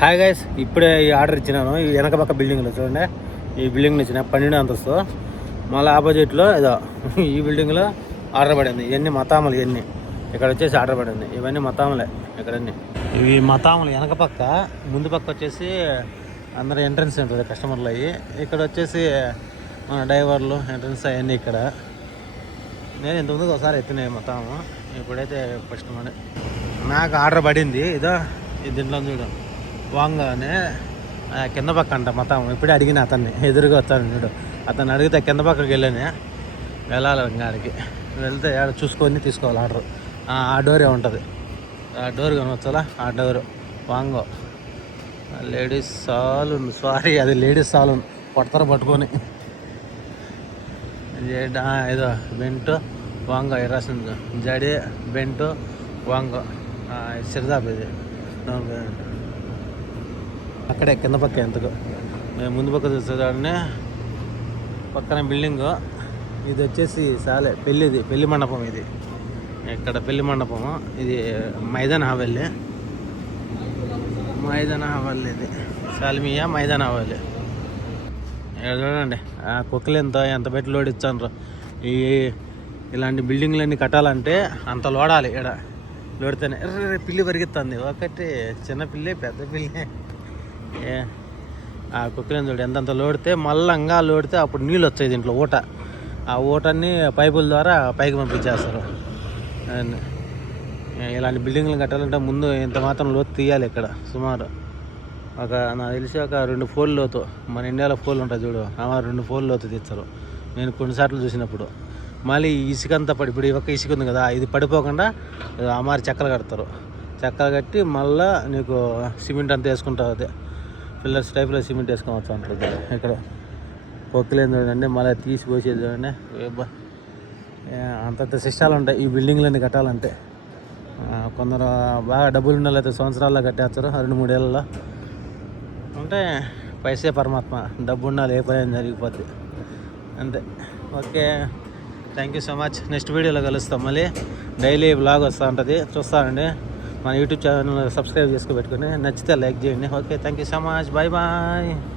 Hi guys, ఇప్పుడే ఈ order ఇచ్చినాను. ఈ వెనక పక్క బిల్డింగ్లో చూడండి, ఈ బిల్డింగ్ ఇచ్చిన 12 అంతస్తు. మళ్ళీ ఆపోజిట్లో ఏదో ఈ బిల్డింగ్లో ఆర్డర్ పడింది. ఇవన్నీ మతాములు, ఇవన్నీ ఇక్కడ వచ్చేసి ఆర్డర్ పడింది. ఇవన్నీ మతాములే ఇక్కడన్నీ. ఇవి మతాములు వెనక పక్క, ముందు పక్క వచ్చేసి అందరూ ఎంట్రన్స్ ఉంటుంది కస్టమర్లు అయ్యి. ఇక్కడ వచ్చేసి మన డ్రైవర్లు ఎంట్రన్స్ అవన్నీ ఇక్కడ. నేను ఇంతకుముందుకు ఒకసారి ఎత్తినాయి మొత్తము, ఇప్పుడైతే ఫస్ట్ మన నాకు ఆర్డర్ పడింది. ఇదో దీంట్లో చూడు, వాంగానే కింద పక్క అంట మొత్తం. ఇప్పుడే అడిగిన అతన్ని, ఎదురుగా వస్తాను చూడు. అతను అడిగితే కింద పక్కకి వెళ్ళాలి ఇంకాడికి వెళ్తే ఆడ చూసుకొని తీసుకోవాలి ఆర్డర్. ఆ డోరే ఉంటుంది, ఆ డోర్ కనవచ్చాలా, ఆ డోరు వాంగో లేడీస్ సాలూన్. సారీ, అది లేడీస్ సాలూన్. కొడతారు పట్టుకొని. ఏదో బెంటో వాంగో రాసింది, జడే బెంటో వాంగో సిరదాబ్. ఇది అక్కడే కింద పక్క ఎంతకు. మేము ముందు పక్క చూసేదాన్ని పక్కన బిల్డింగు. ఇది వచ్చేసి సాలే పెళ్లి మండపం. ఇది ఇక్కడ పెళ్లి మండపము. ఇది మైదాన్ హవేలీ. ఇది సాల్మియా మైదాన్ హవేలీ. ఇక్కడ చూడండి, ఆ కుక్కలు ఎంత పెట్టి లోడ్ ఇచ్చాను. ఇలాంటి బిల్డింగ్లన్నీ కట్టాలంటే అంత లోడాలి. ఇక్కడ లోడితేనే పిల్లి పరిగెత్తుంది. ఒకటి చిన్న పిల్లి, పెద్ద పిల్లి. ఆ కుక్కలేని చూడు ఎంతంత లోడితే, మళ్ళంగా లోడితే అప్పుడు నీళ్ళు వచ్చాయి దీంట్లో ఊట. ఆ ఊటన్ని పైపుల ద్వారా పైకి పంపించేస్తారు. ఇలాంటి బిల్డింగ్లు కట్టాలంటే ముందు ఇంత మాత్రం లోతు తీయాలి. ఇక్కడ సుమారు నాకు తెలిసి ఒక 2 ఫోర్ల లోతు. మన ఇండియాలో ఫోర్లు ఉంటాయి చూడు, 2 ఫోర్ల లోతు తీస్తారు నేను కొన్నిసార్లు చూసినప్పుడు. మళ్ళీ ఇసుక అంతా ఇప్పుడు ఒక ఇసుక ఉంది కదా, ఇది పడిపోకుండా అమారి చెక్కలు కడతారు. చెక్కలు కట్టి మళ్ళీ నీకు సిమెంట్ అంతా వేసుకుంటావు. అదే పిల్లర్స్ టైప్లో సిమెంట్ వేసుకోవచ్చు అంటుంది. ఇక్కడ పొక్కులేని చూడండి, మళ్ళీ తీసిపోసేది చూడండి. అంతంత శిష్టాలు ఉంటాయి ఈ బిల్డింగ్లన్నీ కట్టాలంటే. కొందరు బాగా డబ్బులు ఉన్న వాళ్ళైతే సంవత్సరాల్లో కట్టేస్తారు, 2-3 ఏళ్ళలో. అంటే పైసే పరమాత్మ, డబ్బు ఉండాలి, ఏ పని జరిగిపోద్ది అంతే. Okay, thank you so much. Next వీడియోలో కలుస్తాం. మళ్ళీ డైలీ బ్లాగ్ వస్తూ ఉంటుంది, చూస్తానండి. మన యూట్యూబ్ ఛానల్ సబ్స్క్రైబ్ చేసుకోబెట్టుకుని, నచ్చితే లైక్ చేయండి. Okay, thank you so much. Bye bye.